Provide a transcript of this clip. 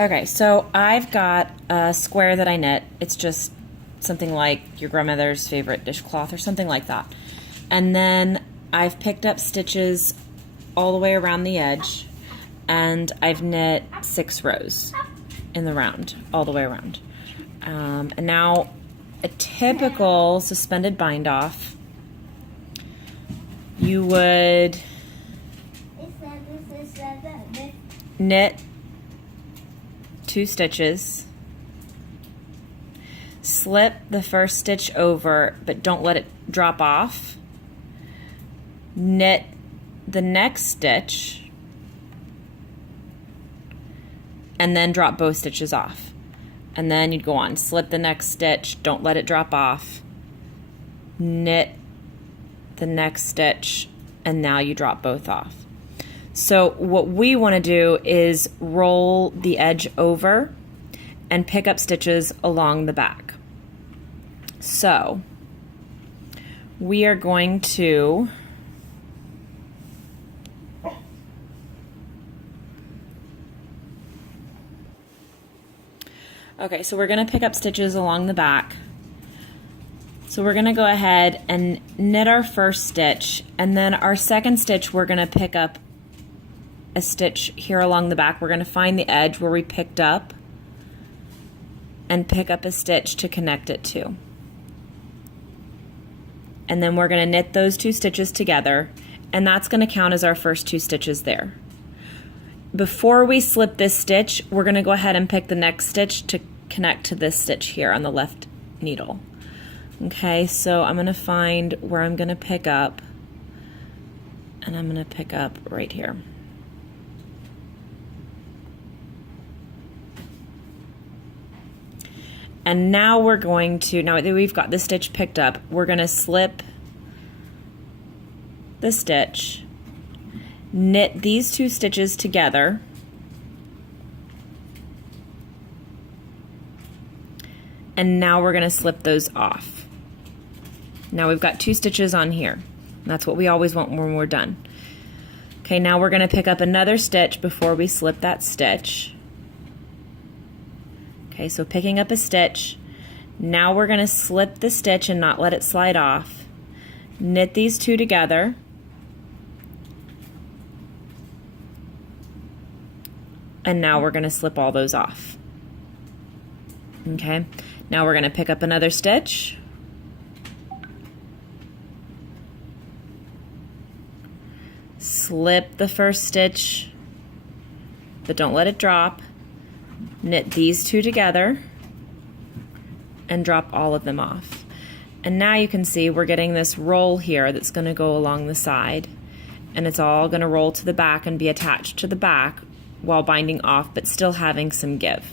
Okay, so I've got a square that I knit. It's just something like your grandmother's favorite dishcloth or something like that. And then I've picked up stitches all the way around the edge, and I've knit 6 rows in the round, all the way around. And now a typical suspended bind off, you would knit 2 stitches, slip the first stitch over, but don't let it drop off, knit the next stitch, and then drop both stitches off. And then you'd go on, slip the next stitch, don't let it drop off, knit the next stitch, and now you drop both off. So what we want to do is roll the edge over and pick up stitches along the back. So we are going to so we're going to pick up stitches along the back. So we're going to go ahead and knit our first stitch, and then our second stitch we're going to pick up a stitch here along the back. We're going to find the edge where we picked up and pick up a stitch to connect it to. And then we're going to knit those 2 stitches together, and that's going to count as our first 2 stitches there. Before we slip this stitch, we're going to go ahead and pick the next stitch to connect to this stitch here on the left needle. Okay, so I'm going to find where I'm going to pick up, and I'm going to pick up right here. And now we're going to, now that we've got the stitch picked up, we're going to slip the stitch, knit these 2 stitches together, and now we're going to slip those off. Now we've got 2 stitches on here. That's what we always want when we're done. Okay, now we're going to pick up another stitch before we slip that stitch. Okay, so picking up a stitch, now we're going to slip the stitch and not let it slide off. Knit these 2 together, and now we're going to slip all those off. Okay, now we're going to pick up another stitch, slip the first stitch, but don't let it drop. Knit these 2 together and drop all of them off. And now you can see we're getting this roll here that's going to go along the side, and it's all going to roll to the back and be attached to the back while binding off, but still having some give.